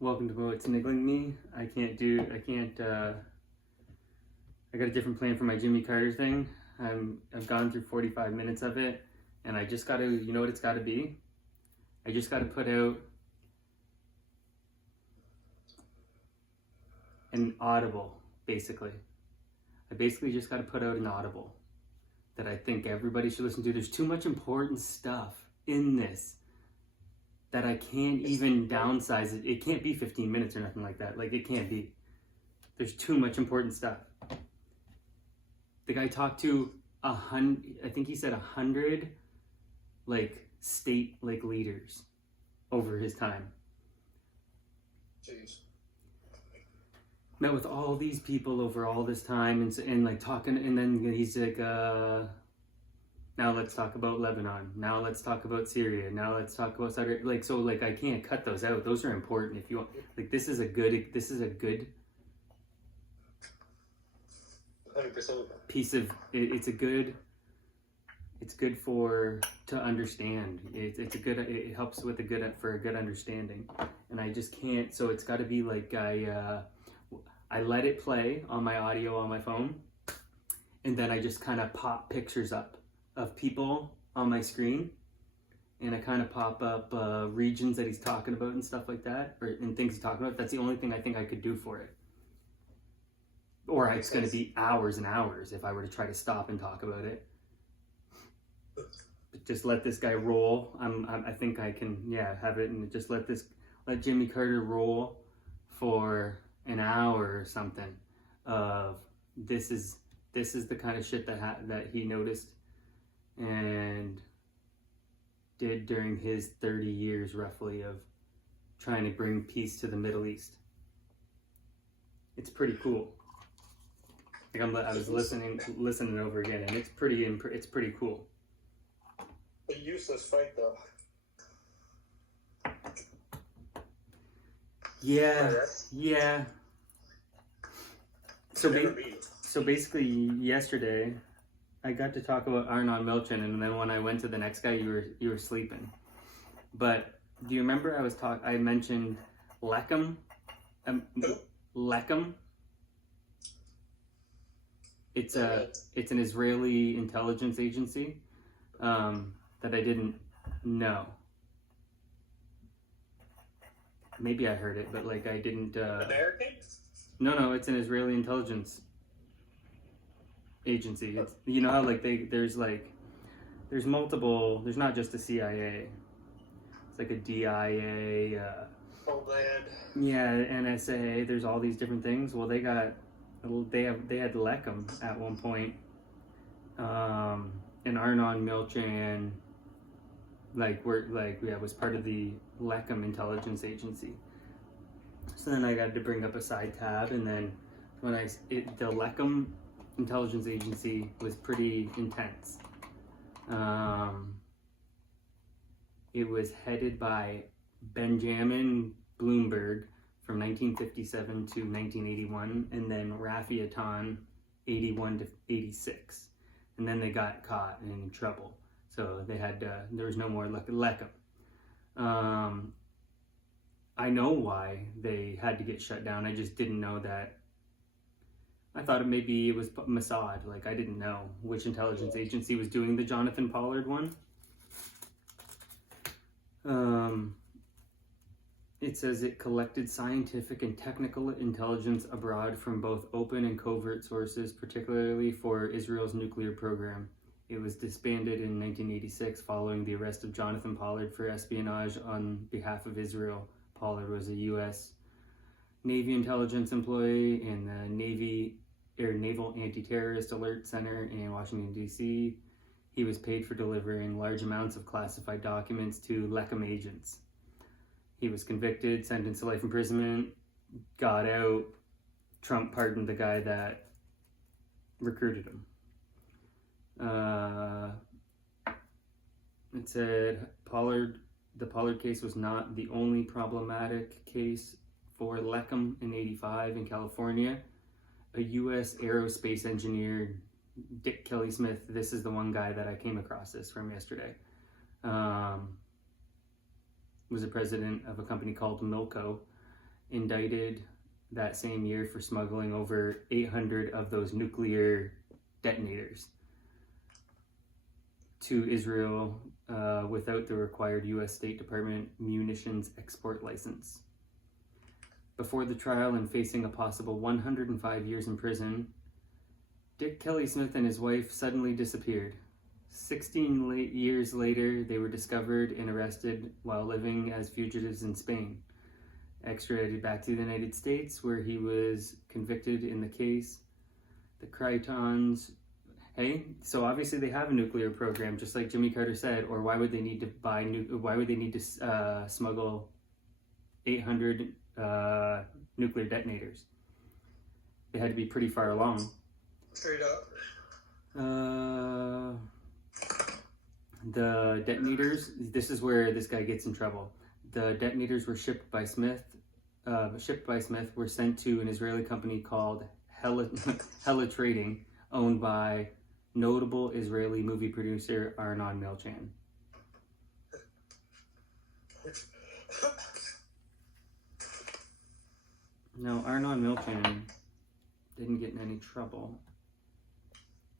Welcome to What's Niggling Me. I got a different plan for my Jimmy Carter thing. I've gone through 45 minutes of it, and I just gotta, you know what it's gotta be? I just gotta put out an audible, basically. I basically just gotta put out an audible that I think everybody should listen to. There's too much important stuff in this that I can't even downsize it. It can't be 15 minutes or nothing like that. Like, it can't be. There's too much important stuff. The guy talked to 100, I think he said 100, like, state, like, leaders over his time. Jeez. Met with all these people over all this time and like talking, and then he's like, now let's talk about Lebanon. Now let's talk about Syria. Now let's talk about Saudi. Like, so, like, I can't cut those out. Those are important if you want. Like, this is a good 100%. piece of. It's good to understand. It helps with a good understanding. And I just can't. So it's got to be like I let it play on my audio on my phone, and then I just kind of pop pictures up of people on my screen, and I kind of pop up regions that he's talking about and stuff like that, and things he's talking about. That's the only thing I think I could do for it. Or it's going to be hours and hours if I were to try to stop and talk about it. But just let this guy roll. I think I can, have it, and just let Jimmy Carter roll for an hour or something. Of this is the kind of shit that he noticed and did during his 30 years roughly of trying to bring peace to the Middle East. It's pretty cool. Like, I was listening over again, and it's pretty cool. A useless fight, though. Yeah. So basically, yesterday, I got to talk about Arnon Milchan, and then when I went to the next guy, you were sleeping. But do you remember I mentioned Lekem? Lekem. It's an Israeli intelligence agency that I didn't know. Maybe I heard it, but like I didn't. American? No, it's an Israeli intelligence agency. It's, you know how like there's multiple. There's not just the CIA. It's like a DIA. Homeland. Yeah, NSA. There's all these different things. Well, they had Lekem at one point, and Arnon Milchan was part of the Lekem intelligence agency. So then I got to bring up a side tab, and then the Lekem intelligence agency was pretty intense. It was headed by Benjamin Bloomberg from 1957 to 1981, and then Rafi Atan 81 to 86, and then they got caught and in trouble. So they had there was no more Lekem. I know why they had to get shut down. I just didn't know that. I thought maybe it was Mossad. Like, I didn't know which intelligence agency was doing the Jonathan Pollard one. It says it collected scientific and technical intelligence abroad from both open and covert sources, particularly for Israel's nuclear program. It was disbanded in 1986 following the arrest of Jonathan Pollard for espionage on behalf of Israel. Pollard was a U.S. Navy intelligence employee in the Naval Anti-Terrorist Alert Center in Washington, D.C. He was paid for delivering large amounts of classified documents to Lekem agents. He was convicted, sentenced to life imprisonment, got out. Trump pardoned the guy that recruited him. It said the Pollard case was not the only problematic case for Lekem in '85 in California. A U.S. aerospace engineer Dick Kelly Smith, this is the one guy that I came across this from yesterday. Was a president of a company called Milco, indicted that same year for smuggling over 800 of those nuclear detonators to Israel without the required U.S. State Department munitions export license. Before the trial and facing a possible 105 years in prison, Dick Kelly Smith and his wife suddenly disappeared. 16 years later, they were discovered and arrested while living as fugitives in Spain. Extradited back to the United States, where he was convicted in the case. The Critons, hey, so obviously they have a nuclear program, just like Jimmy Carter said. Or why would they need to why would they need to smuggle 800 nuclear detonators? They had to be pretty far along. Straight up. The detonators, this is where this guy gets in trouble. The detonators were shipped by Smith, were sent to an Israeli company called Hella Trading, owned by notable Israeli movie producer Arnon Milchan. Now, Arnon Milchan didn't get in any trouble.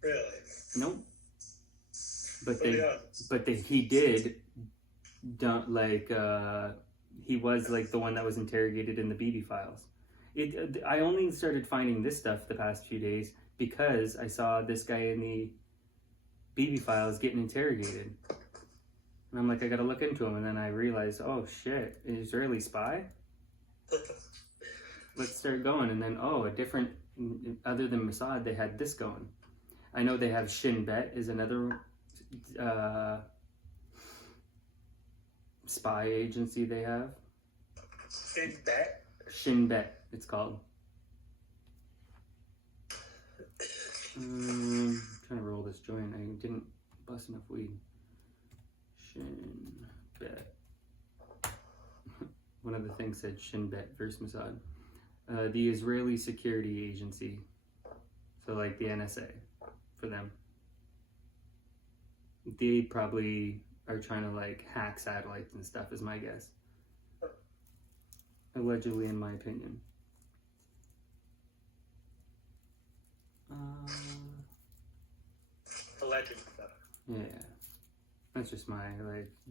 Really? Nope. But he did, he was like the one that was interrogated in the BB files. I only started finding this stuff the past few days because I saw this guy in the BB files getting interrogated. And I'm like, I gotta look into him. And then I realized, oh shit, an Israeli spy? Let's start going. And then, a different, other than Mossad, they had this going. I know they have Shin Bet is another spy agency they have. Shin Bet? Shin Bet, it's called. I'm trying to roll this joint. I didn't bust enough weed. Shin Bet. One of the things said Shin Bet versus Mossad. The Israeli Security Agency. So like the NSA for them. They probably are trying to like hack satellites and stuff is my guess. Allegedly, in my opinion. Alleged. Yeah. That's just my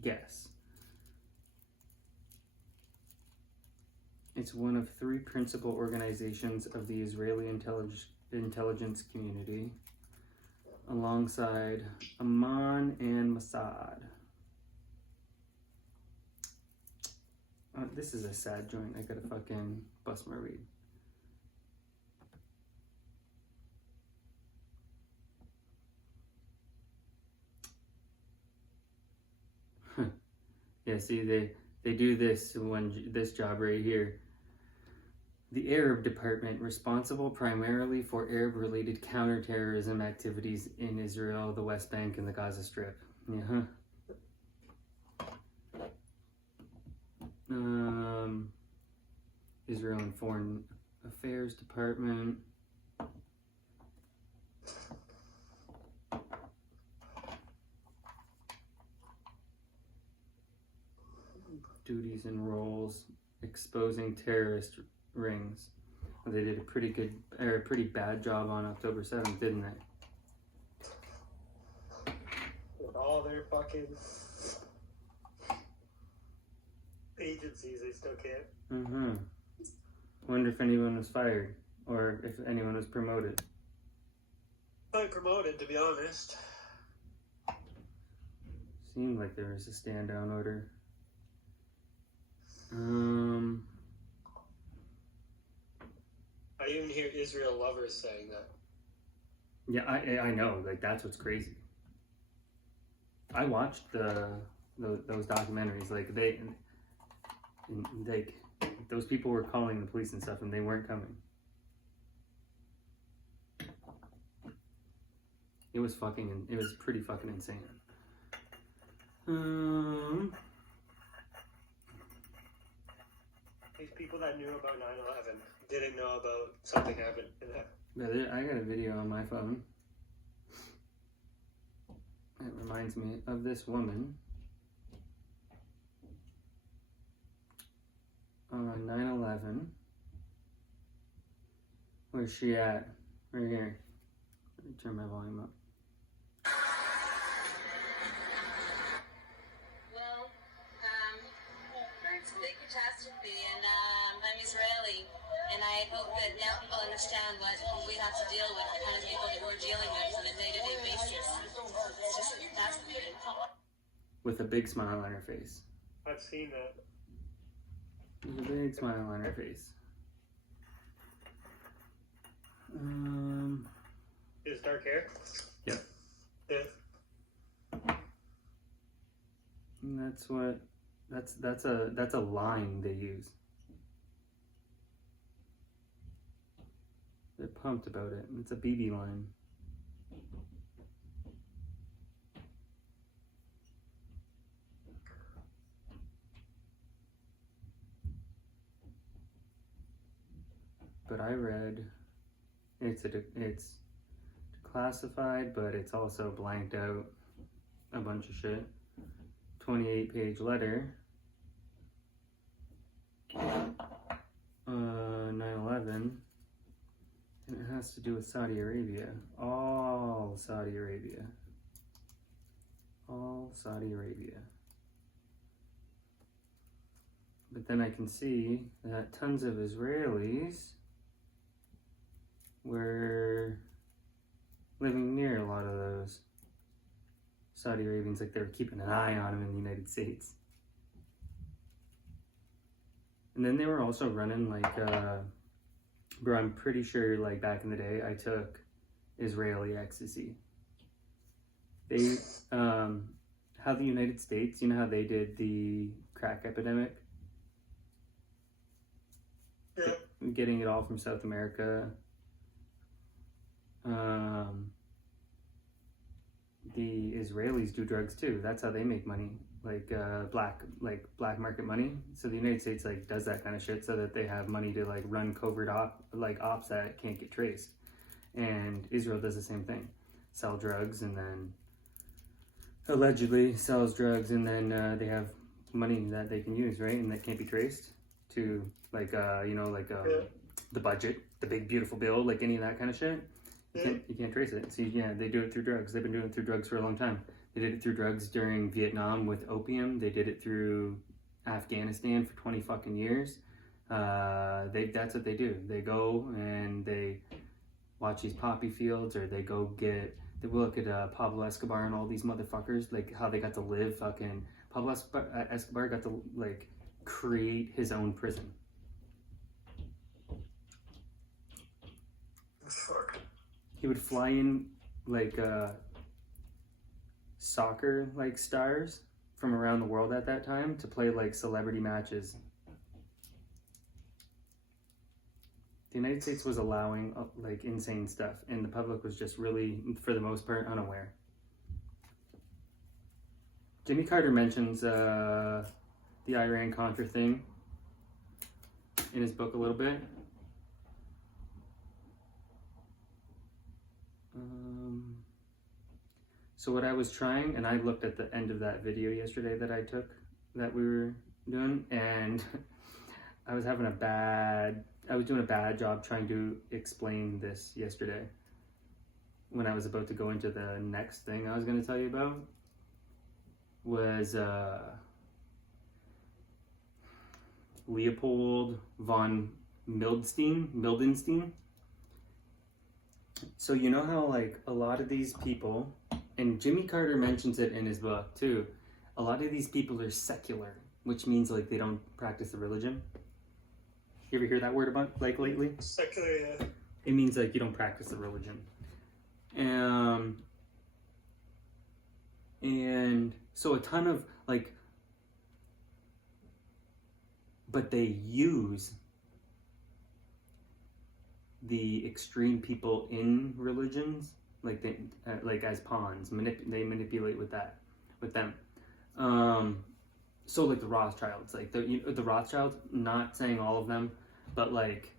guess. It's one of 3 principal organizations of the Israeli intelligence community, alongside Amman and Mossad. This is a sad joint. I gotta fucking bust my weed. Yeah, see, they do this job right here. The Arab Department, responsible primarily for Arab-related counterterrorism activities in Israel, the West Bank, and the Gaza Strip. Yeah. Israel and Foreign Affairs Department. Duties and roles, exposing terrorist rings. Well, they did a pretty bad job on October 7th, didn't they? With all their fucking agencies, they still can't. Mm-hmm. Wonder if anyone was fired or if anyone was promoted. Probably promoted, to be honest. Seemed like there was a stand down order. I even hear Israel lovers saying that. Yeah, I know. Like, that's what's crazy. I watched those documentaries. Like, those people were calling the police and stuff, and they weren't coming. It was pretty fucking insane. These people that knew about 9/11 didn't know about something happened in that. Yeah, I got a video on my phone. It reminds me of this woman on 9/11. Where's she at? Right here. Let me turn my volume up. Well, it's a big catastrophe, and I'm Israeli, and I hope that now people understand what we have to deal with, the kind of people that we're dealing with on a day-to-day basis. It's just fascinating. With a big smile on her face. I've seen that. With a big smile on her face. Is dark hair? Yep. Yeah. And that's a line they use. They're pumped about it. It's a BB line. But I read it's classified, but it's also blanked out a bunch of shit. 28-page letter. 9/11, and it has to do with Saudi Arabia. All Saudi Arabia. All Saudi Arabia. But then I can see that tons of Israelis were living near a lot of those Saudi Arabians, like they were keeping an eye on them in the United States. And then they were also running like, bro, I'm pretty sure like back in the day I took Israeli ecstasy. They, how the United States, you know how they did the crack epidemic? Yeah. Getting it all from South America. The Israelis do drugs too. That's how they make money, like black market money. So the United States like does that kind of shit so that they have money to like run covert ops that can't get traced. And Israel does the same thing, sell drugs and then allegedly sells drugs and then they have money that they can use, right, and that can't be traced to like the budget, the big beautiful bill, like any of that kind of shit. You can't trace it. So yeah, they do it through drugs. They've been doing it through drugs for a long time. They did it through drugs during Vietnam with opium. They did it through Afghanistan for 20 fucking years. That's what they do. They go and they watch these poppy fields, or they look at Pablo Escobar and all these motherfuckers, like how they got to live. Fucking Pablo Escobar got to like create his own prison. Fuck. He would fly in like soccer like stars from around the world at that time to play like celebrity matches. The United States was allowing like insane stuff, and the public was just really, for the most part, unaware. Jimmy Carter mentions the Iran-Contra thing in his book a little bit. So what I was trying, and I looked at the end of that video yesterday that I took, that we were doing, and I was doing a bad job trying to explain this yesterday when I was about to go into the next thing I was going to tell you about. Was Leopold von Mildenstein. So you know how like a lot of these people, and Jimmy Carter mentions it in his book too, a lot of these people are secular, which means like they don't practice the religion. You ever hear that word about like lately? Secular, yeah. It means like you don't practice the religion. And so a ton of like, but they use the extreme people in religions, like they like as pawns. They manipulate with them. So like the Rothschilds, like the Rothschilds, not saying all of them, but like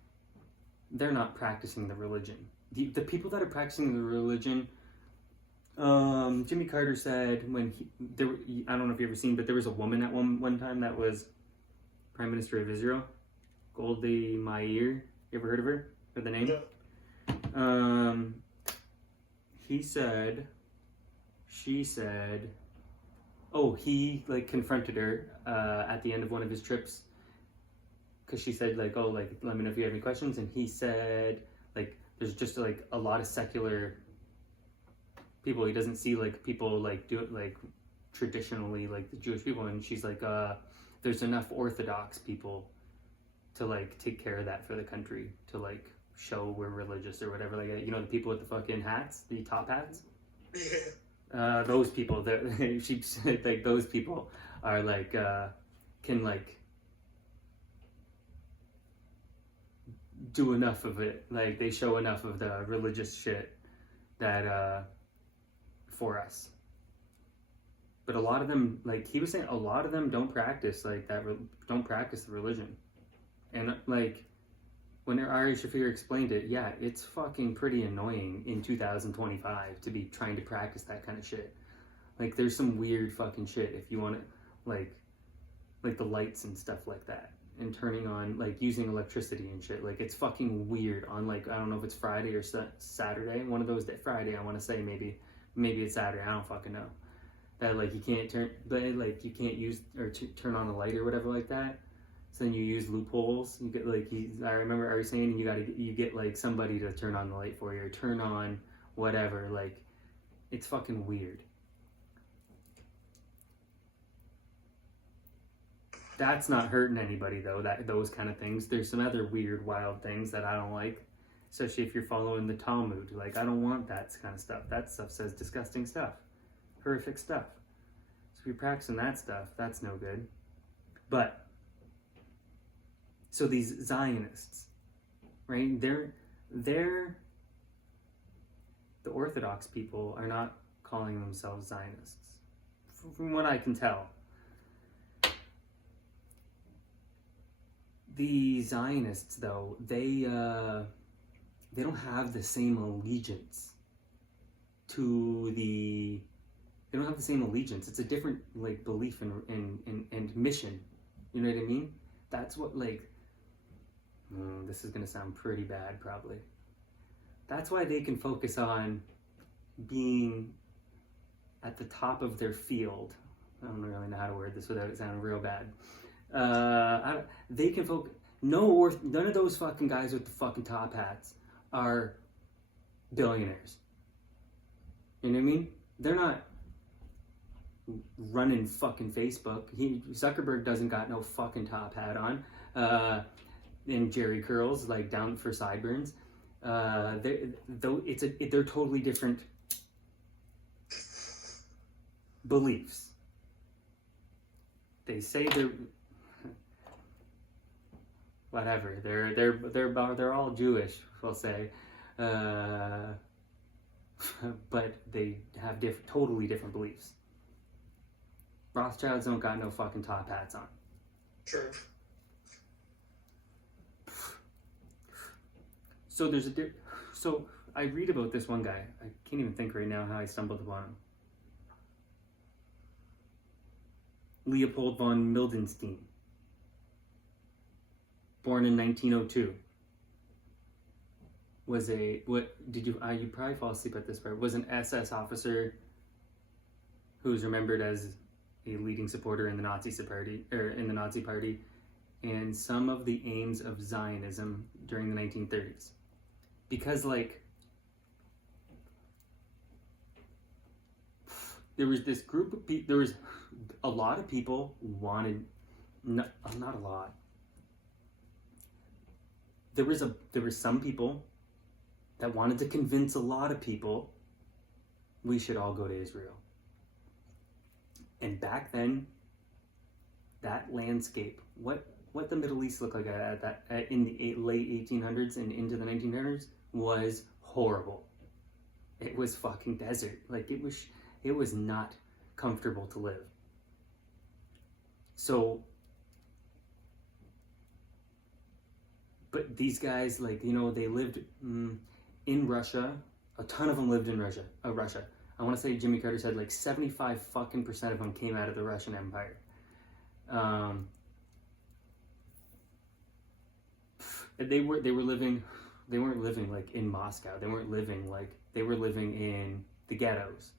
they're not practicing the religion. The people that are practicing the religion Jimmy Carter said when I don't know if you ever seen, but there was a woman at one time that was Prime Minister of Israel, Goldie Meir. You ever heard of her? Or the name? Yeah. He said, she said, oh, he like confronted her at the end of one of his trips because she said like, oh, like let me know if you have any questions, and he said like there's just like a lot of secular people. He doesn't see like people like do it like traditionally like the Jewish people, and she's like, there's enough Orthodox people to like take care of that for the country, to like show we're religious or whatever. Like, you know, the people with the fucking hats, the top hats. Those people that she said like those people are like can like do enough of it. Like they show enough of the religious shit that for us. But a lot of them, like he was saying, a lot of them don't practice like that. Don't practice the religion, and like when Ari Shafir explained it, yeah, it's fucking pretty annoying in 2025 to be trying to practice that kind of shit. Like there's some weird fucking shit if you want to, like the lights and stuff like that, and turning on like using electricity and shit. Like it's fucking weird on like I don't know if it's Friday or Saturday. One of those Friday I want to say maybe it's Saturday. I don't fucking know. That like you can't turn, but like you can't use or turn on a light or whatever like that. So then you use loopholes. You get like I remember Ari saying you get like somebody to turn on the light for you or turn on whatever. Like it's fucking weird. That's not hurting anybody though. Those kind of things. There's some other weird, wild things that I don't like, especially if you're following the Talmud. Like I don't want that kind of stuff. That stuff says disgusting stuff, horrific stuff. So if you're practicing that stuff, that's no good. But so these Zionists, right? They're the Orthodox people are not calling themselves Zionists, from what I can tell. The Zionists, though, they don't have the same allegiance to the. They don't have the same allegiance. It's a different like belief and mission. You know what I mean? That's what like. This is gonna sound pretty bad, probably. That's why they can focus on being at the top of their field. I don't really know how to word this without it sounding real bad. They can focus. None of those fucking guys with the fucking top hats are billionaires. You know what I mean? They're not running fucking Facebook. Zuckerberg doesn't got no fucking top hat on. And Jerry curls like down for sideburns. They're totally different beliefs. They say they're whatever. They're all Jewish, we'll say, but they have totally different beliefs. Rothschilds don't got no fucking top hats on. True. So so I read about this one guy. I can't even think right now how I stumbled upon him. Leopold von Mildenstein, born in 1902, was you probably fall asleep at this part. Was an SS officer who was remembered as a leading supporter in the Nazi Party, and some of the aims of Zionism during the 1930s. Because like there was this group of people, there was a lot of people wanted, not a lot. There was some people that wanted to convince a lot of people we should all go to Israel. And back then, that landscape, what the Middle East looked like in the late 1800s and into the 1900s was horrible. It was fucking desert. Like it was not comfortable to live. So, but these guys, like, you know, they lived in Russia. A ton of them lived in Russia. I want to say Jimmy Carter said like 75% fucking of them came out of the Russian Empire. They weren't living like in Moscow. They weren't living they were living in the ghettos.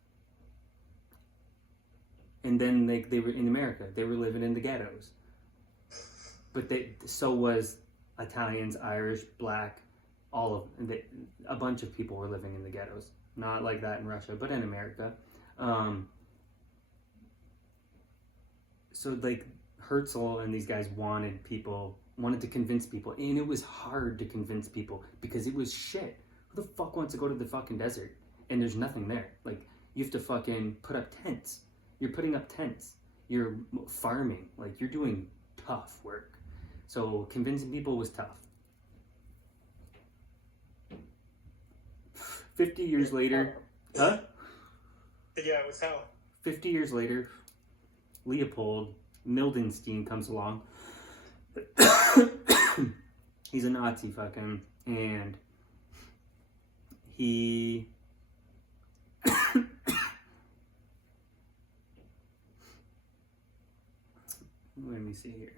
And then they were in America. They were living in the ghettos. But so was Italians, Irish, Black, a bunch of people were living in the ghettos. Not like that in Russia, but in America. So like Herzl and these guys wanted to convince people, and it was hard to convince people because it was shit. Who the fuck wants to go to the fucking desert and there's nothing there? Like, you have to fucking put up tents. You're putting up tents. You're farming. Like, you're doing tough work. So convincing people was tough. 50 years later, huh? Yeah, it was hell. 50 years later, Leopold Mildenstein comes along. He's a Nazi fucking, and he let me see here.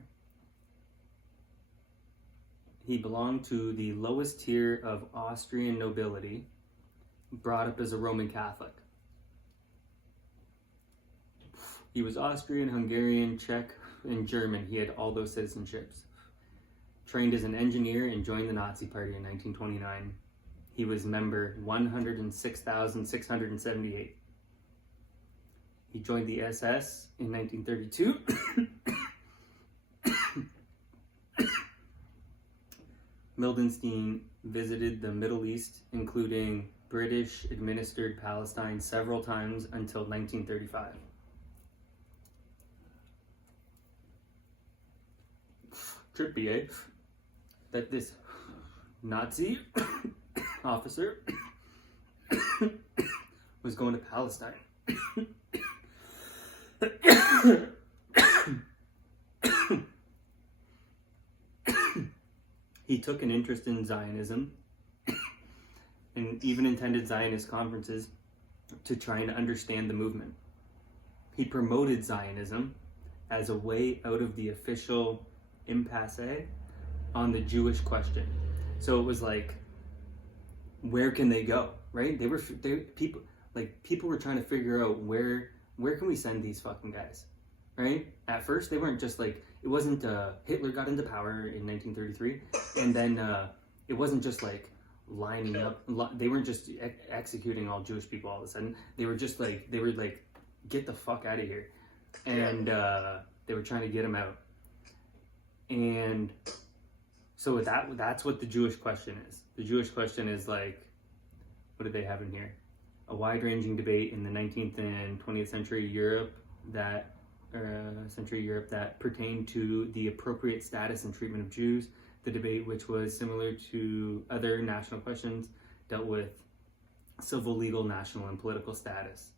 He belonged to the lowest tier of Austrian nobility, brought up as a Roman Catholic. He was Austrian, Hungarian, Czech, and German. He had all those citizenships. Trained as an engineer and joined the Nazi Party in 1929. He was member 106,678. He joined the SS in 1932. Mildenstein visited the Middle East, including British-administered Palestine, several times until 1935. Trippy, eh? That this Nazi officer was going to Palestine. He took an interest in Zionism and even attended Zionist conferences to try and understand the movement. He promoted Zionism as a way out of the official impasse on the Jewish question. So it was like, where can they go, right? People were trying to figure out where can we send these fucking guys, right? At first, they weren't just like, it wasn't Hitler got into power in 1933, and then it wasn't just like lining up. They weren't just executing all Jewish people all of a sudden. They were just like, get the fuck out of here, and they were trying to get him out. And so that's what the Jewish question is. The Jewish question is like, what did they have in here? A wide-ranging debate in the 19th and 20th century Europe that pertained to the appropriate status and treatment of Jews. The debate, which was similar to other national questions, dealt with civil, legal, national, and political status.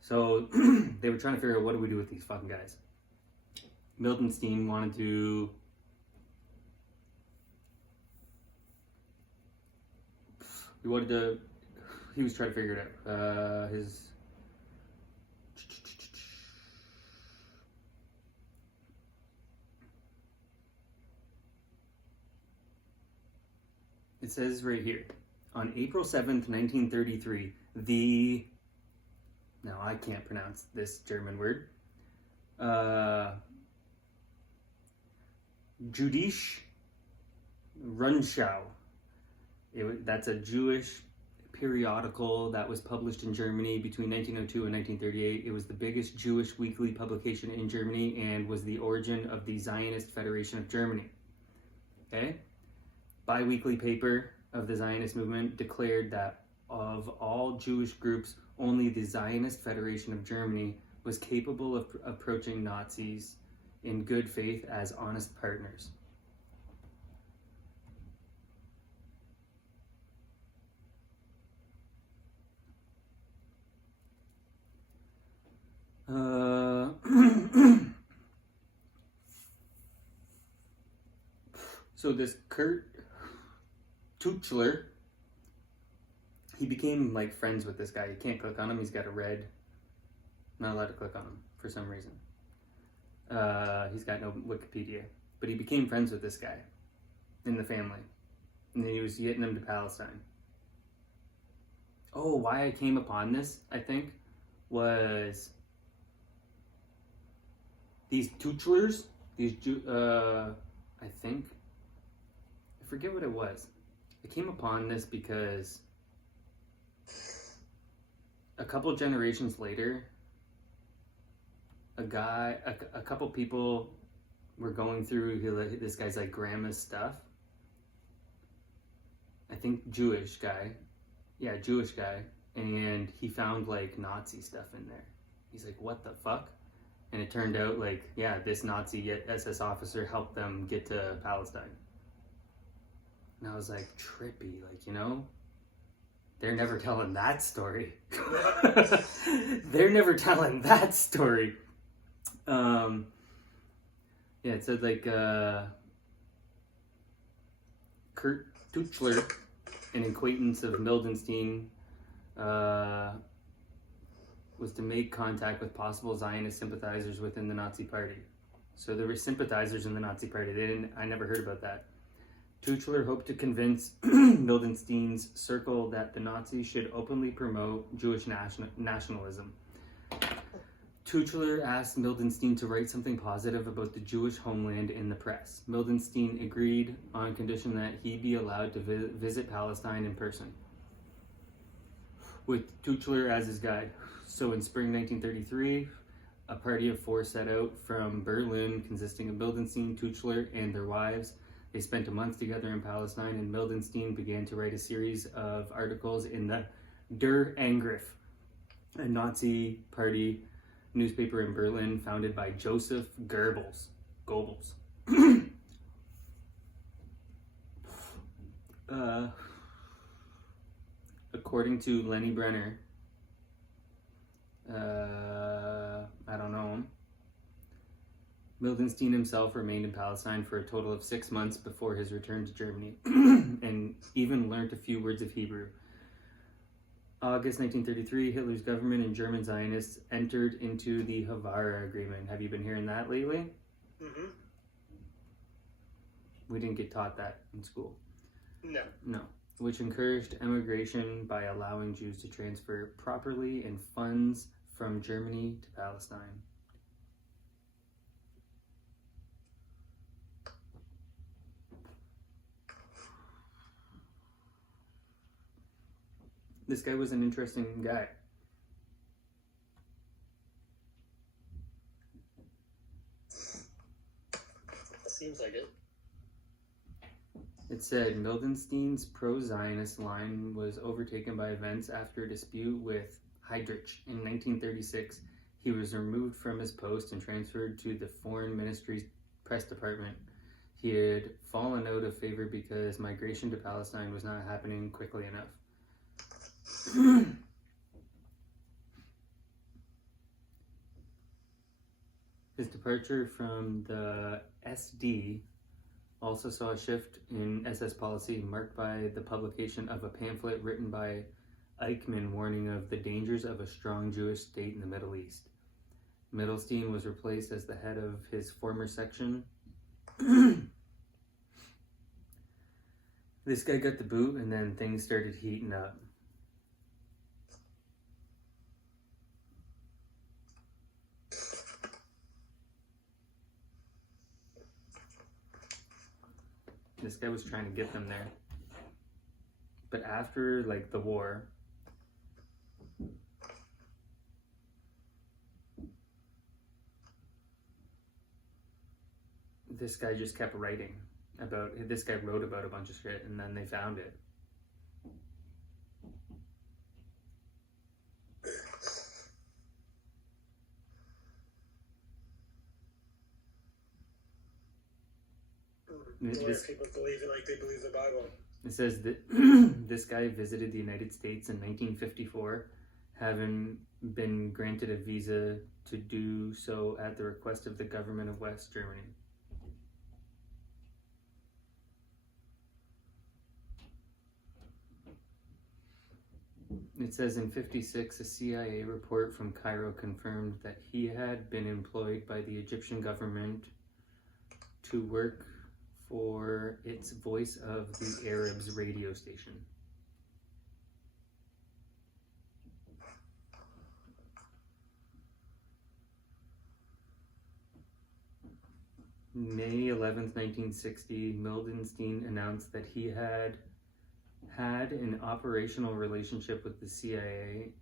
So they were trying to figure out, what do we do with these fucking guys? Mildenstein wanted to he was trying to figure it out. It says right here, on April 7th, 1933, now I can't pronounce this German word, Jüdische Rundschau. That's a Jewish periodical that was published in Germany between 1902 and 1938. It was the biggest Jewish weekly publication in Germany and was the origin of the Zionist Federation of Germany. Okay? Bi-weekly paper of the Zionist movement declared that of all Jewish groups, only the Zionist Federation of Germany was capable of approaching Nazis in good faith as honest partners. So this Kurt Tuchler, he became like friends with this guy. You can't click on him. He's got a red. Not allowed to click on him for some reason. He's got no Wikipedia, but he became friends with this guy in the family, and then he was getting him to Palestine. Oh, why I came upon this, I think, was these Tuchlers, I think, I forget what it was. I came upon this because a couple generations later, a couple people were going through this guy's like grandma's stuff. I think Jewish guy, and he found like Nazi stuff in there. He's like, what the fuck? And it turned out like, yeah, this Nazi SS officer helped them get to Palestine. And I was like, trippy, like, you know, they're never telling that story. They're never telling that story. Yeah, it said like Kurt Tuchler, an acquaintance of Mildenstein, was to make contact with possible Zionist sympathizers within the Nazi Party. So there were sympathizers in the Nazi Party. I never heard about that. Tuchler hoped to convince Mildenstein's circle that the Nazis should openly promote Jewish nationalism. Tuchler asked Mildenstein to write something positive about the Jewish homeland in the press. Mildenstein agreed on condition that he be allowed to visit Palestine in person, with Tuchler as his guide. So in spring 1933, a party of 4 set out from Berlin consisting of Mildenstein, Tuchler, and their wives. They spent a month together in Palestine, and Mildenstein began to write a series of articles in the Der Angriff, a Nazi party newspaper in Berlin founded by Joseph Goebbels. According to Lenny Brenner, I don't know him, Mildenstein himself remained in Palestine for a total of 6 months before his return to Germany, and even learned a few words of Hebrew. August 1933, Hitler's government and German Zionists entered into the Haavara agreement. Have you been hearing that lately? Mm-hmm. We didn't get taught that in school. No. Which encouraged emigration by allowing Jews to transfer properly and funds from Germany to Palestine. This guy was an interesting guy. Seems like it. It said Mildenstein's pro-Zionist line was overtaken by events after a dispute with Heydrich. In 1936, he was removed from his post and transferred to the Foreign Ministry's press department. He had fallen out of favor because migration to Palestine was not happening quickly enough. His departure from the SD also saw a shift in SS policy marked by the publication of a pamphlet written by Eichmann warning of the dangers of a strong Jewish state in the Middle East. Mildenstein was replaced as the head of his former section. This guy got the boot, and then things started heating up. This guy was trying to get them there. But after, like, the war, this guy just kept writing about, this guy wrote about a bunch of shit, and then they found it. People believe it like they believe the Bible. It says that this guy visited the United States in 1954, having been granted a visa to do so at the request of the government of West Germany. It says in 56, a CIA report from Cairo confirmed that he had been employed by the Egyptian government to work for its Voice of the Arabs radio station. May 11th, 1960, Mildenstein announced that he had an operational relationship with the CIA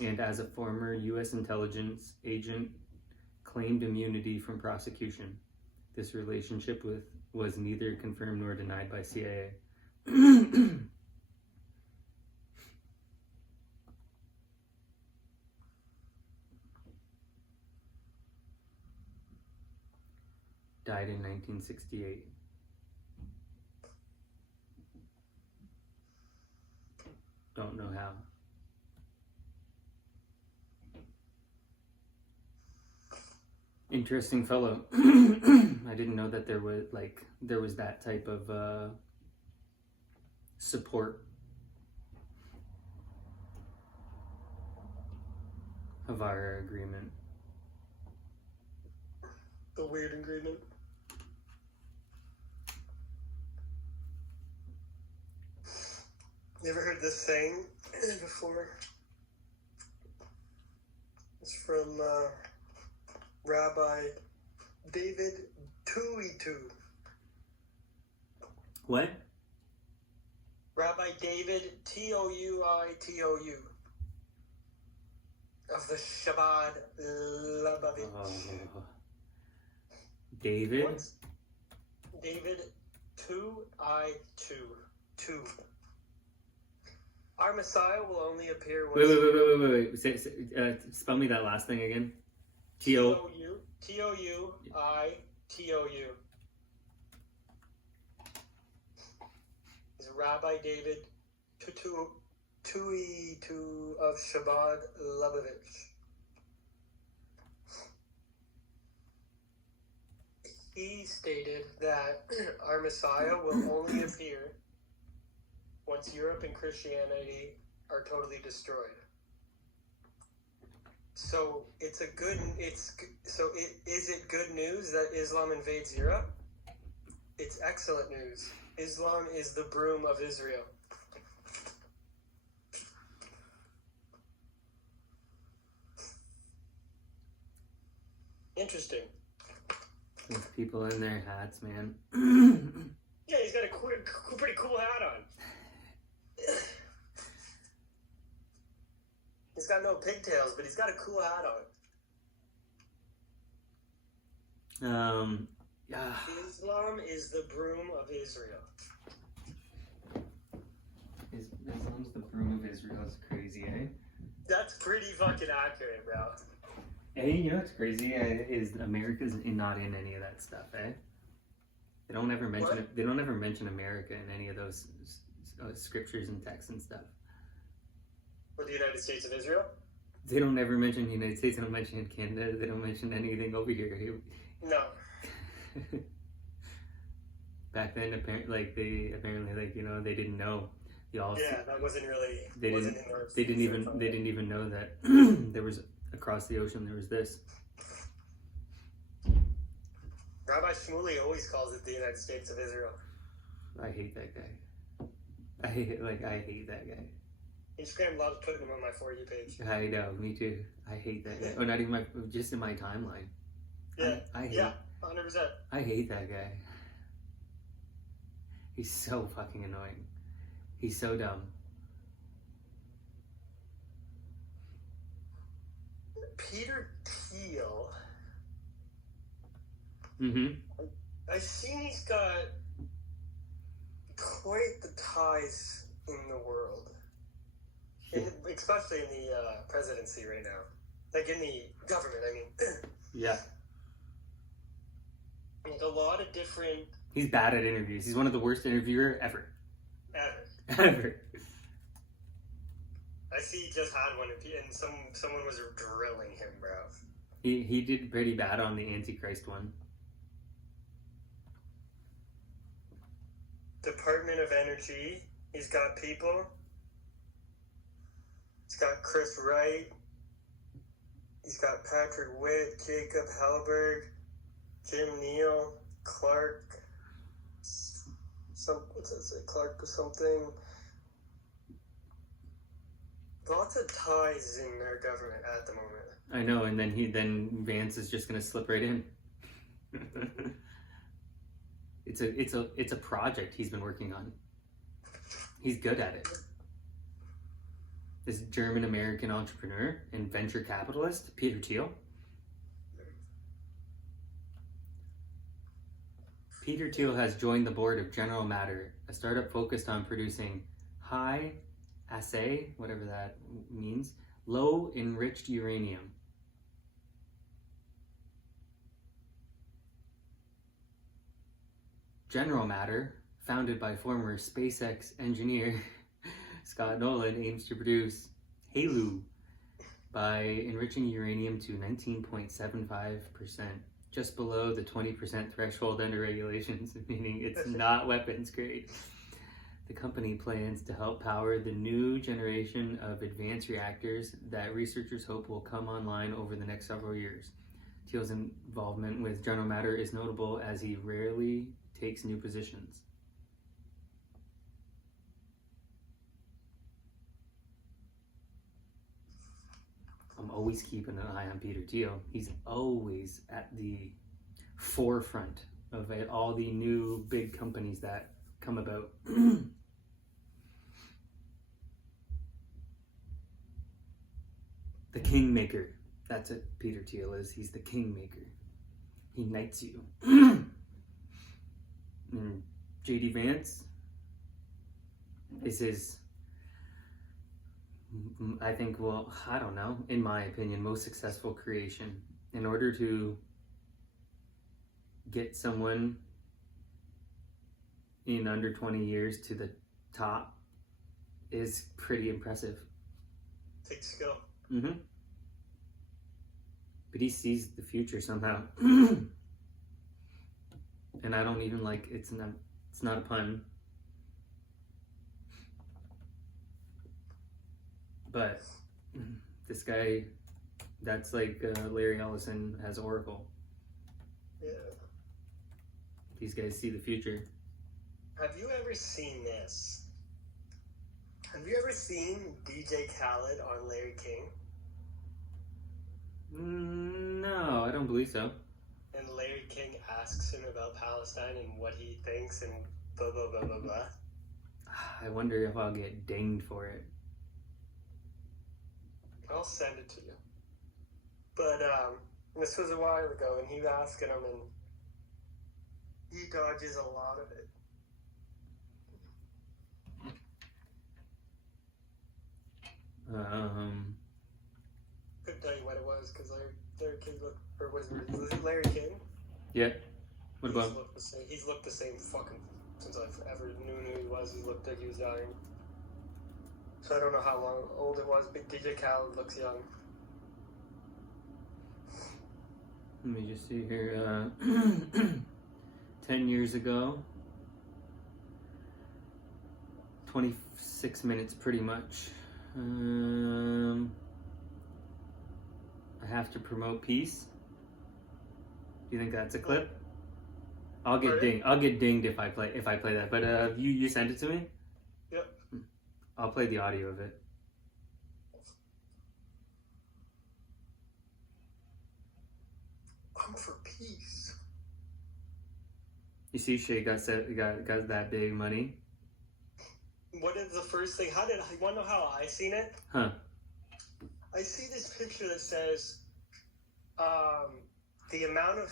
and, as a former U.S. intelligence agent, claimed immunity from prosecution. This relationship was neither confirmed nor denied by CIA. Died in 1968. Don't know how. Interesting fellow. I didn't know that there was that type of support. Haavara agreement. The weird agreement. You ever heard this saying before? It's from Rabbi David Tuitu. What? Rabbi David Touitou of the Shabbat Lubavitch. Oh. David? What's David Touitou. Our Messiah will only appear once. Wait. Spell me that last thing again. Touitou. Is Rabbi David Touitou of Shabbat Lubavitch. He stated that our Messiah will only appear once Europe and Christianity are totally destroyed. So is it good news that Islam invades Europe? It's excellent news. Islam is the broom of Israel. Interesting. Those people in their hats, man. Yeah, he's got a pretty cool hat on. He's got no pigtails, but he's got a cool hat on. Yeah. Islam is the broom of Israel. Islam's the broom of Israel. It's crazy, eh? That's pretty fucking accurate, bro. Hey, you know what's crazy is America's not in any of that stuff, eh? They don't ever mention it. They don't ever mention America in any of those scriptures and texts and stuff. For the United States of Israel? They don't ever mention the United States. They don't mention Canada. They don't mention anything over here. No. Back then, apparently, they didn't know. That wasn't really. They didn't even know that there was across the ocean. There was this. Rabbi Shmuley always calls it the United States of Israel. I hate that guy. I hate that guy. Instagram loves putting him on my For You page. I know, me too. I hate that guy. Or not even just in my timeline. Yeah. I hate. Yeah, 100%. I hate that guy. He's so fucking annoying. He's so dumb. Peter Thiel. Mm-hmm. I've seen he's got quite the ties in the world. Especially in the presidency right now. Like in the government, I mean. Yeah. There's a lot of different... He's bad at interviews. He's one of the worst interviewer ever. Ever. I see he just had one and someone was drilling him, bro. He did pretty bad on the Antichrist one. Department of Energy, he's got people. He's got Chris Wright. He's got Patrick Witt, Jacob Hellberg, Jim Neal, Clark. What's that say? Clark or something. Lots of ties in their government at the moment. I know, and then Vance is just gonna slip right in. It's a project he's been working on. He's good at it. This German-American entrepreneur and venture capitalist, Peter Thiel. Peter Thiel has joined the board of General Matter, a startup focused on producing high-assay, whatever that means, low-enriched uranium. General Matter, founded by former SpaceX engineer Scott Nolan, aims to produce HALEU by enriching uranium to 19.75%, just below the 20% threshold under regulations, meaning it's not weapons grade. The company plans to help power the new generation of advanced reactors that researchers hope will come online over the next several years. Thiel's involvement with General Matter is notable as he rarely takes new positions. I'm always keeping an eye on Peter Thiel. He's always at the forefront of all the new big companies that come about. The kingmaker. That's what Peter Thiel is. He's the kingmaker. He knights you. And JD Vance is his, I think, well, I don't know, in my opinion, most successful creation. In order to get someone in under 20 years to the top is pretty impressive. Takes skill. Mm-hmm. But he sees the future somehow. And I don't even like, it's not a pun. But this guy, that's like Larry Ellison as Oracle. Yeah. These guys see the future. Have you ever seen this? Have you ever seen DJ Khaled on Larry King? No, I don't believe so. And Larry King asks him about Palestine and what he thinks and blah, blah, blah, blah, blah. I wonder if I'll get dinged for it. I'll send it to you. But this was a while ago, and he was asking him, and he dodges a lot of it. Couldn't tell you what it was, because Larry King looked, or was it Larry King? Yeah. What about him? He's looked the same fucking since I've ever knew who he was. He looked like he was dying. So I don't know how long old it was, but DJ Khaled looks young. Let me just see here. 10 years ago. 26 minutes pretty much. I have to promote peace. Do you think that's a clip? I'll get dinged. I'll get dinged if I play that. But you sent it to me? Yep. I'll play the audio of it. I'm for peace. You see, Shay got that big money. What is the first thing? You want to know how I seen it? Huh? I see this picture that says the amount of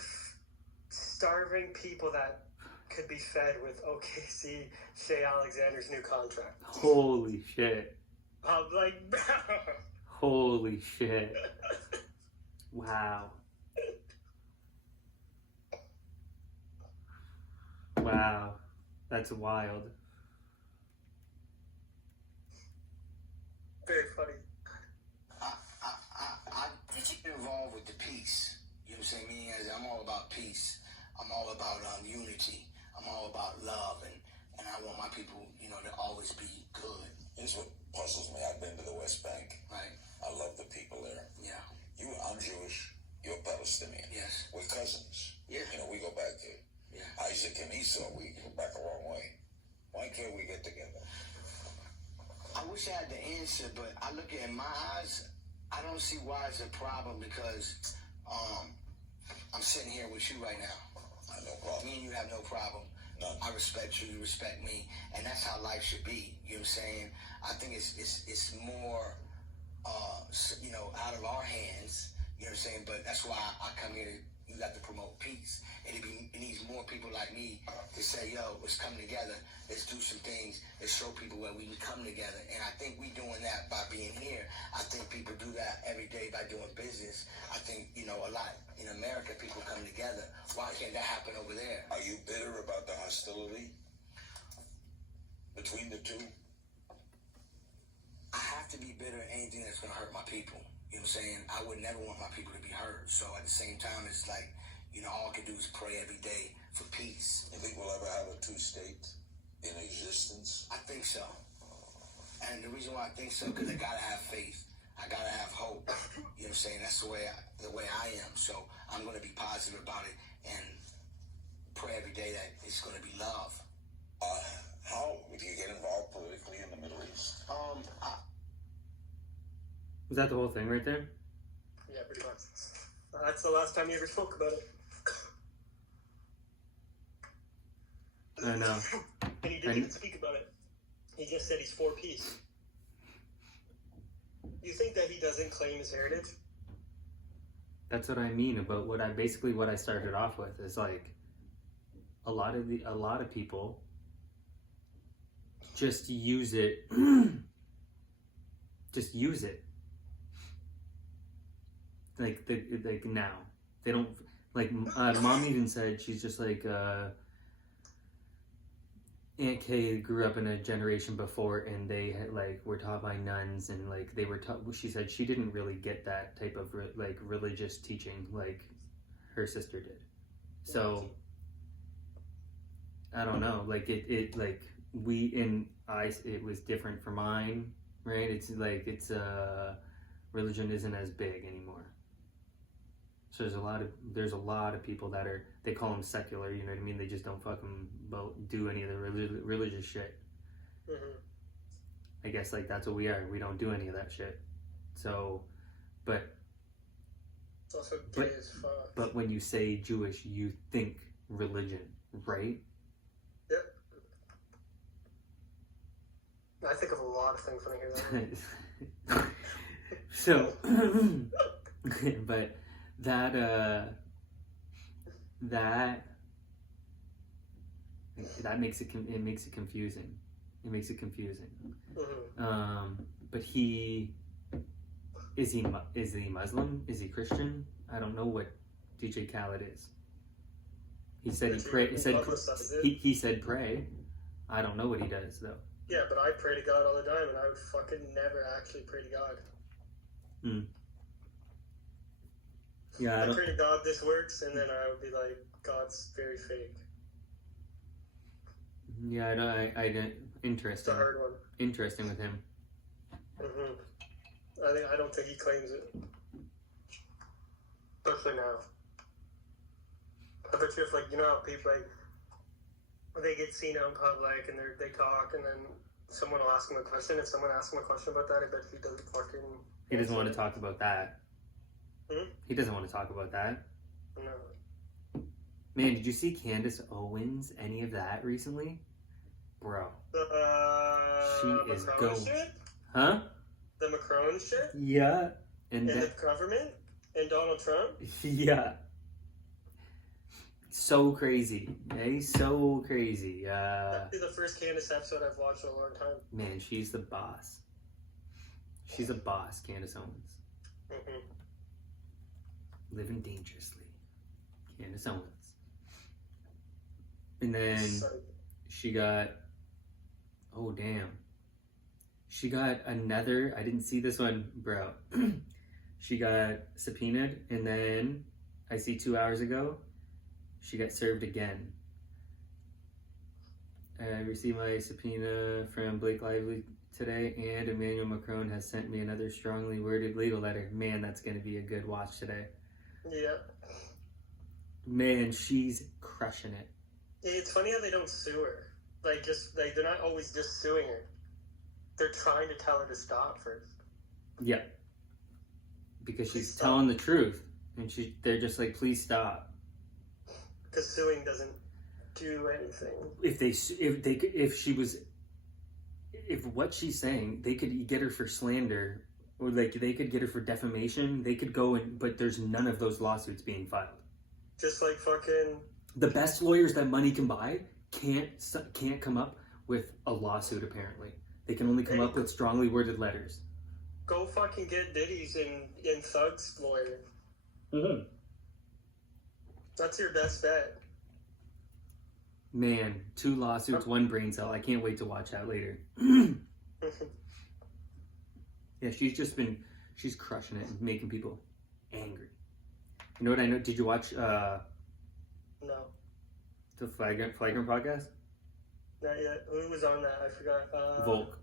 starving people that could be fed with OKC Shea Alexander's new contract. Holy shit. I'm like, holy shit. Wow. Wow. That's wild. Very funny. Did you get involved with the peace? You know what I'm saying? Meaning, I'm all about peace. I'm all about unity. I'm all about love, and I want my people, to always be good. puzzles me. I've been to the West Bank. Right. I love the people there. Yeah. I'm Jewish. You're Palestinian. Yes. We're cousins. Yeah. You know, we go back to Isaac and Esau. We go back a long way. Why can't we get together? I wish I had the answer, but I look at it in my eyes, I don't see why it's a problem because I'm sitting here with you right now. I have no problem. Me and you have no problem. None. I respect you, you respect me, and that's how life should be. You know what I'm saying? I think it's more, out of our hands. You know what I'm saying? But that's why I come here. You got to promote peace, and it needs more people like me to say, "Yo, let's come together. Let's do some things. Let's show people where we can come together." And I think we doing that by being here. I think people do that every day by doing business. I think a lot in America, people come together. Why can't that happen over there? Are you bitter about the hostility between the two? I have to be bitter at anything that's going to hurt my people. You know what I'm saying? I would never want my people to be hurt. So at the same time, it's like, all I can do is pray every day for peace. You think we'll ever have a two-state in existence? I think so. And the reason why I think so, because I got to have faith. I got to have hope. You know what I'm saying? That's the way I am. So I'm going to be positive about it and pray every day that it's going to be love. How do you get involved politically in the Middle East? Is that the whole thing right there? Yeah, pretty much. That's the last time you ever spoke about it. I know. And he didn't even speak about it. He just said he's for peace. You think that he doesn't claim his heritage? That's what I mean about what I started off with is like a lot of people just use it. Just use it. Like now they don't like. Mom even said she's just like Aunt Kay grew up in a generation before, and they had were taught by nuns, and they were taught. She said she didn't really get that type of religious teaching like her sister did. So I don't know. It was different for mine, right? It's religion isn't as big anymore. So there's a lot of people that they call them secular, you know what I mean? They just don't fucking do any of the religious shit. Mm-hmm. I guess that's what we are. We don't do any of that shit. So, but It's also gay as fuck. but when you say Jewish, you think religion, right? Yep. I think of a lot of things when I hear that. So, but that makes it confusing. It makes it confusing. Mm-hmm. But is he Muslim? Is he Christian? I don't know what DJ Khaled is. He said he pray. He said pray. I don't know what he does though. Yeah, but I pray to God all the time, and I would fucking never actually pray to God. Yeah, I pray to God this works, and then I would be like, God's very fake. Yeah, I don't. Interesting. It's a hard one. Interesting with him. Mm-hmm. I don't think he claims it. Especially now. I bet you if how people they get seen out in public and they talk, and then someone will ask him a question. If someone asks him a question about that, I bet he doesn't fucking. He doesn't want to talk about that. Hmm? He doesn't want to talk about that. No. Man, did you see Candace Owens? Any of that recently? Bro. She is Macron going. shit? Huh? The Macron shit? Yeah. And the government? And Donald Trump? Yeah. So crazy. Eh? So crazy. That'd be the first Candace episode I've watched in a long time. Man, she's the boss. She's a boss, Candace Owens. Mm-hmm. Living dangerously. Candace Owens. And then she got... Oh, damn. She got another... I didn't see this one, bro. She got subpoenaed, and then I see 2 hours ago, she got served again. I received my subpoena from Blake Lively today, and Emmanuel Macron has sent me another strongly worded legal letter. Man, that's going to be a good watch today. Yeah. Man, she's crushing it. It's funny how they don't sue her. Like, just like they're not always just suing her. They're trying to tell her to stop first. Yeah. Because Please she's stop. telling the truth, and they're just like, please stop. Because suing doesn't do anything. If what she's saying, they could get her for slander, or like they could get her for defamation. They could go but there's none of those lawsuits being filed. Just like fucking. The best lawyers that money can buy can't come up with a lawsuit. Apparently, they can only come up with strongly worded letters. Go fucking get Diddy's and Thug's lawyer. Mm-hmm. That's your best bet. Man, 2 lawsuits, 1 brain cell. I can't wait to watch that later. Yeah, she's crushing it and making people angry. You know what I know? Did you watch No, the Flagrant podcast? not yet. Who was on that? I forgot. Volk.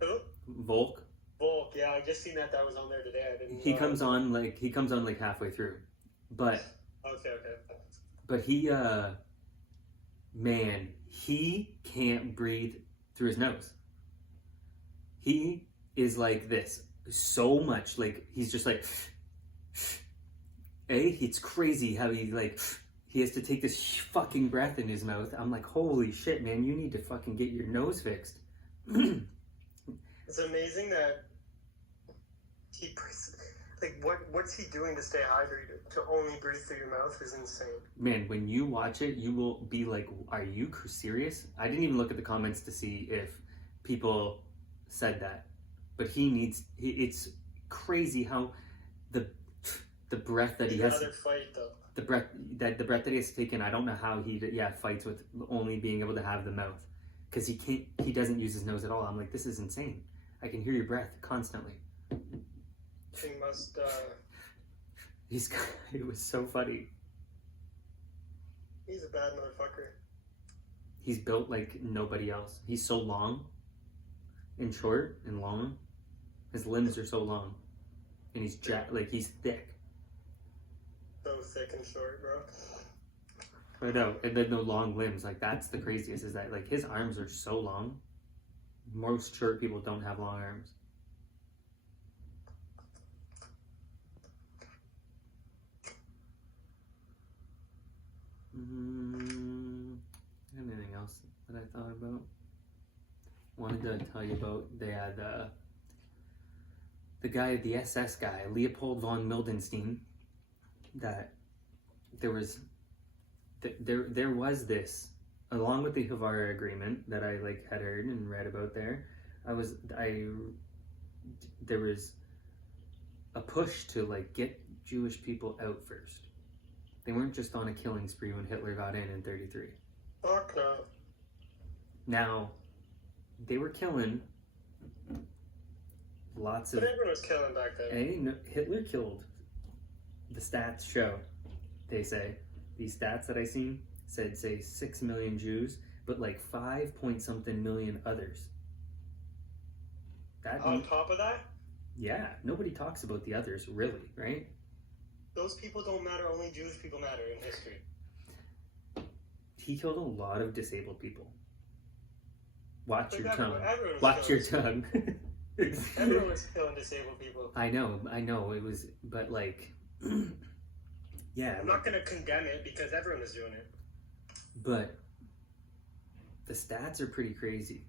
Who? Volk. Volk. Yeah, I just seen that was on there today. I didn't. He comes on like halfway through, but he man, he can't breathe through his nose. He is like this so much, like he's just like it's crazy how he has to take this fucking breath in his mouth. I'm like, holy shit, man, you need to fucking get your nose fixed. It's amazing that he like what's he doing to stay hydrated? To only breathe through your mouth is insane. Man, when you watch it, you will be like, are you serious? I didn't even look at the comments to see if people said that, but it's crazy how the breath that he has. Another fight though. The breath that he has taken. I don't know how he fights with only being able to have the mouth, because he doesn't use his nose at all. I'm like, this is insane. I can hear your breath constantly. He must. It was so funny. He's a bad motherfucker. He's built like nobody else. He's so long and short and long. His limbs are so long, and he's he's thick. So thick and short, bro. I know, and then the long limbs. Like that's the craziest. Is that like his arms are so long. Most short people don't have long arms. Anything else that I thought about? Wanted to tell you about they had the guy, the SS guy, Leopold von Mildenstein. That there was this, along with the Haavara agreement that I had heard and read about there. There was a push to get Jewish people out first. They weren't just on a killing spree when Hitler got in 1933. Fuck no. Now, they were killing lots of... But everyone was killing back then. Hitler killed. The stats show, they say, these stats that I seen say 6 million Jews, but 5 point something million others. On top of that? Yeah, nobody talks about the others, really, right? Those people don't matter, only Jewish people matter in history. He killed a lot of disabled people. Watch your Everyone tongue. Watch your tongue. Everyone was killing disabled people. I know, it was, but yeah. I'm not going to condemn it because everyone is doing it. But the stats are pretty crazy.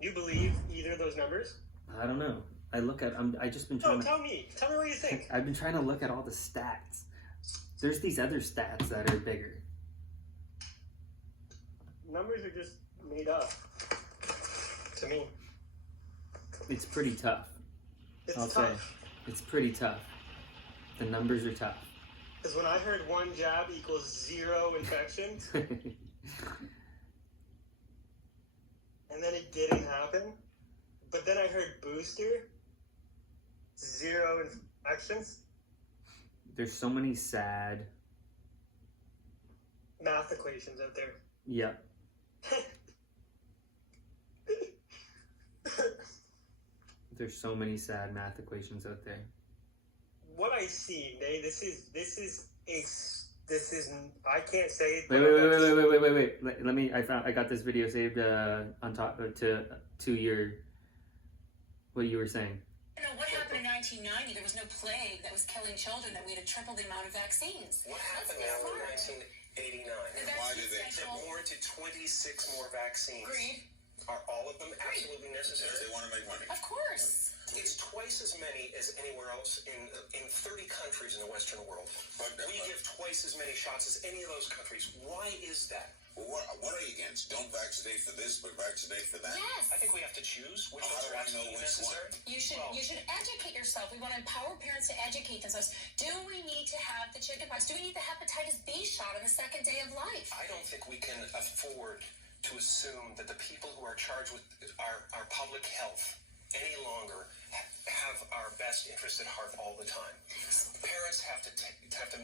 You believe either of those numbers? I don't know. I just been trying tell me what you think. I've been trying to look at all the stats. There's these other stats that are bigger. Numbers are just made up. To me. It's pretty tough. It's tough. It's pretty tough. The numbers are tough. Because when I heard 1 jab equals 0 infections, and then it didn't happen, but then I heard booster, 0 infections. There's so many sad There's so many sad math equations out there. What I see, this is I can't say it. Wait. Let me. I got this video saved on top to your what you were saying. You know, what happened in 1990? There was no plague that was killing children, that we had tripled the amount of vaccines. What happened now in 1989? Why did they? They warranted 26 more vaccines. Agreed. Are all of them absolutely necessary? Because they want to make money. Of course. It's twice as many as anywhere else in 30 countries in the Western world. But we give twice as many shots as any of those countries. Why is that? Well, what are you against? Don't vaccinate for this, but vaccinate for that? Yes. I think we have to choose which How ones do are I know absolutely which necessary. one? You should educate yourself. We want to empower parents to educate themselves. Do we need to have the chickenpox? Do we need the hepatitis B shot on the second day of life? I don't think we can afford to assume that the people who are charged with our public health any longer have our best interest at heart all the time. Parents have to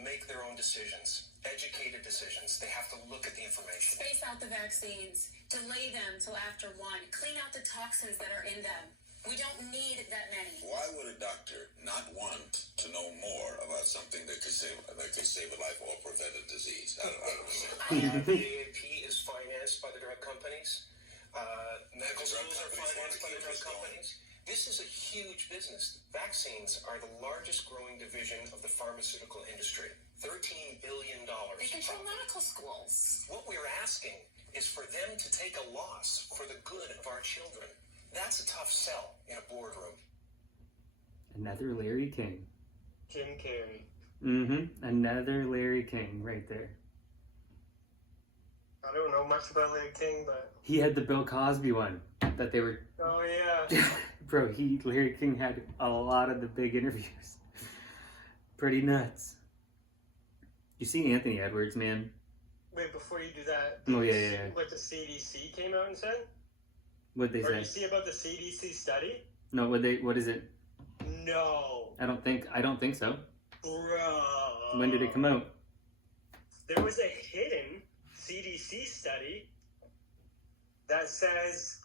make their own decisions, educated decisions. They have to look at the information. Space out the vaccines. Delay them till after 1. Clean out the toxins that are in them. We don't need that many. Why would a doctor not want to know more about something that could save a life or prevent a disease? I don't know. The AAP is financed by the drug companies. Medical schools are financed by the drug companies. This is a huge business. Vaccines are the largest growing division of the pharmaceutical industry. $13 billion. They control medical schools. What we're asking is for them to take a loss for the good of our children. That's a tough sell in a boardroom. Another Larry King. Jim Carrey. Another Larry King right there. I don't know much about Larry King, but He had the Bill Cosby one that they were. oh yeah. Bro, Larry King had a lot of the big interviews. Pretty nuts. You see Anthony Edwards, man? Wait, before you do that, Oh, did you yeah. see what the CDC came out and said? What'd they Or you say? see about the CDC study? No, what is it? No, I don't think so. bro. When did it come out? There was a hidden CDC study that says,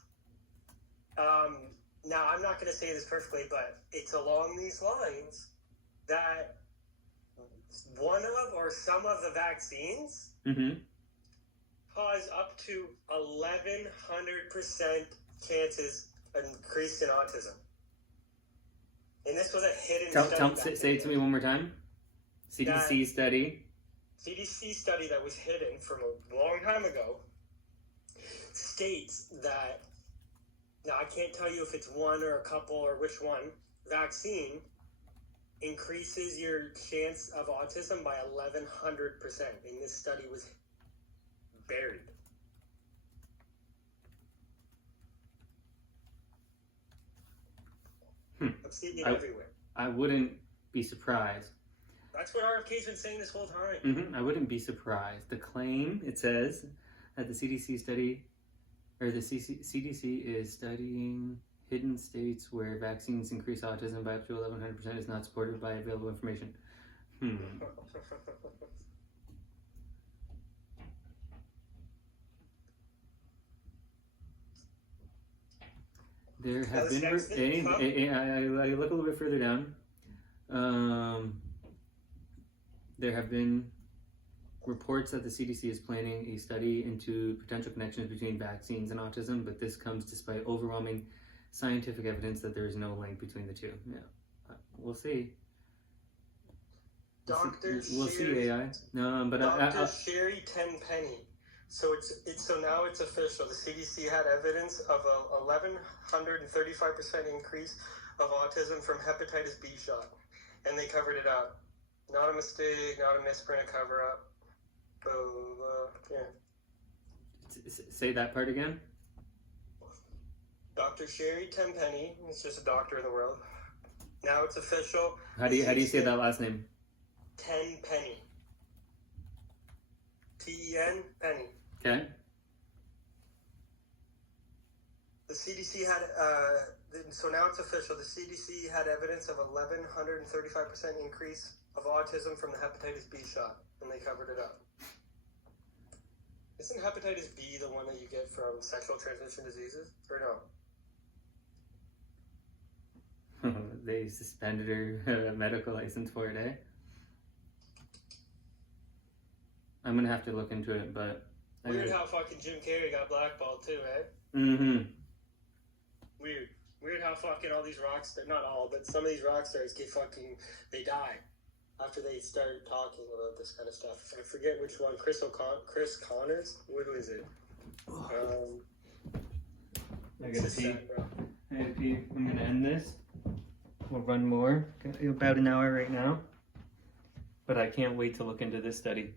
now I'm not going to say this perfectly, but it's along these lines that one of or some of the vaccines cause up to 1,100% chances increase in autism. And this was a hidden study. Say it to me one more time. CDC study. CDC study that was hidden from a long time ago states that, now I can't tell you if it's one or a couple or which one, vaccine increases your chance of autism by 1,100%. And this study was buried. I'm seeing it everywhere. I wouldn't be surprised. That's what RFK's been saying this whole time. I wouldn't be surprised. The claim, it says, that the CDC study, or the CDC is studying hidden states where vaccines increase autism by up to 1,100% is not supported by available information. There have been, I look a little bit further down. There have been reports that the CDC is planning a study into potential connections between vaccines and autism, but this comes despite overwhelming scientific evidence that there is no link between the two. Yeah, we'll see. We'll see AI. No, but Dr. Sherry Tenpenny. So so now it's official. The CDC had evidence of a 1,135% increase of autism from hepatitis B shot, and they covered it up. Not a mistake, not a misprint, a cover up. Yeah. Say that part again. Dr. Sherry Tenpenny is just a doctor in the world. Now it's official. How do you say that last name? Tenpenny. T-E-N Penny. Okay. The CDC had, so now it's official. The CDC had evidence of 1,135% increase of autism from the hepatitis B shot, and they covered it up. Isn't hepatitis B the one that you get from sexual transmission diseases? Or no? they suspended her medical license for it, eh? I'm gonna have to look into it, but... Weird how fucking Jim Carrey got blackballed too, eh? Mm-hmm. Weird. Weird how fucking all these rock stars, not all, but some of these rock stars they die after they start talking about this kind of stuff. I forget which one. Chris Connors? What was it? I gotta pee. I'm gonna end this. We'll run more. Got about an hour right now. But I can't wait to look into this study.